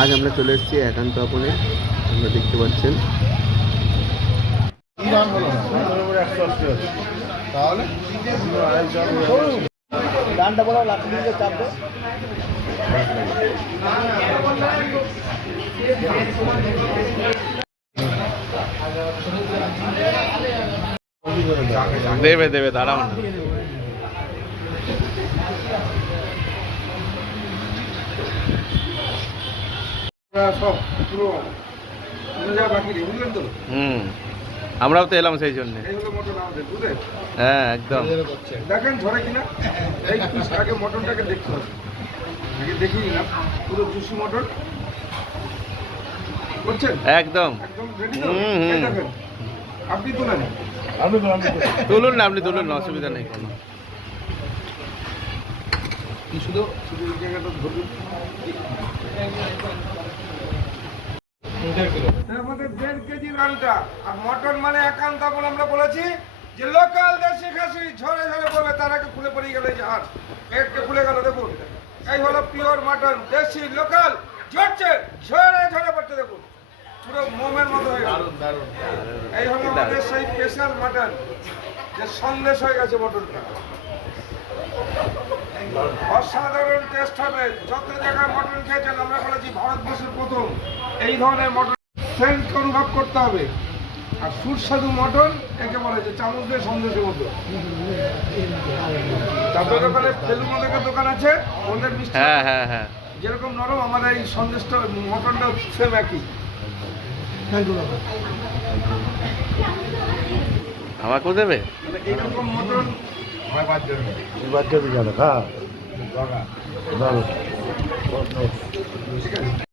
আজ আমরা চলে এসেছি একান্ত আপনে আমরা দেখতে পাচ্ছেন। তাহলে? গানটা লাঠি দিয়ে চাপ দেবে দেবে দাঁড়াও না। সব পুরো বুঝা বাকি নেই বুঝলেন তো? হুম আমরাও তো এলাম সেই জন্যে। হ্যাঁ একদম। দেখেন ঝরে কিনা এই আগে মটনটাকে দেখতে হবে। আগে দেখি না পুরো জুসি মটন। করছেন? একদম। আপনি তুলেন। তুলুন না আপনি তুলুন না অসুবিধা নেই। কোনো শুধু? শুধু জায়গাটা ধরুন। আমাদের দেড় কেজি রানটা আর মটন মানে একান্ত বলে আমরা বলেছি যে লোকাল দেশি খাসি ঝরে ঝরে বলবে তার আগে খুলে পড়ে গেল যে পেটকে খুলে গেল দেখুন। এই হলো পিওর মাটন দেশি লোকাল ঝরছে ঝরে ঝরে পড়ছে দেখুন। পুরো মোমের মতো হয়ে গেল। এই হলো আমাদের সেই স্পেশাল মাটন যে সন্দেশ হয়ে গেছে মটনটা। অসাধারণ টেস্ট হবে। যত জায়গায় মটন খেয়েছেন আমরা বলেছি প্রথম এই ধরনের মটন সেন্ট অনুভব করতে হবে। আর সুস্বাদু মটন একে বলে যে চামচ দিয়ে সন্দেশের মতো। তাদের দোকানে ফেলু মদের দোকান আছে ওদের মিষ্টি হ্যাঁ হ্যাঁ হ্যাঁ। যেরকম নরম আমাদের এই সন্দেশটা মটনটা সেম একই। আমাকেও দেবে? মানে এইরকম মটন বাচ্চা হ্যাঁ। ঠিক আছে।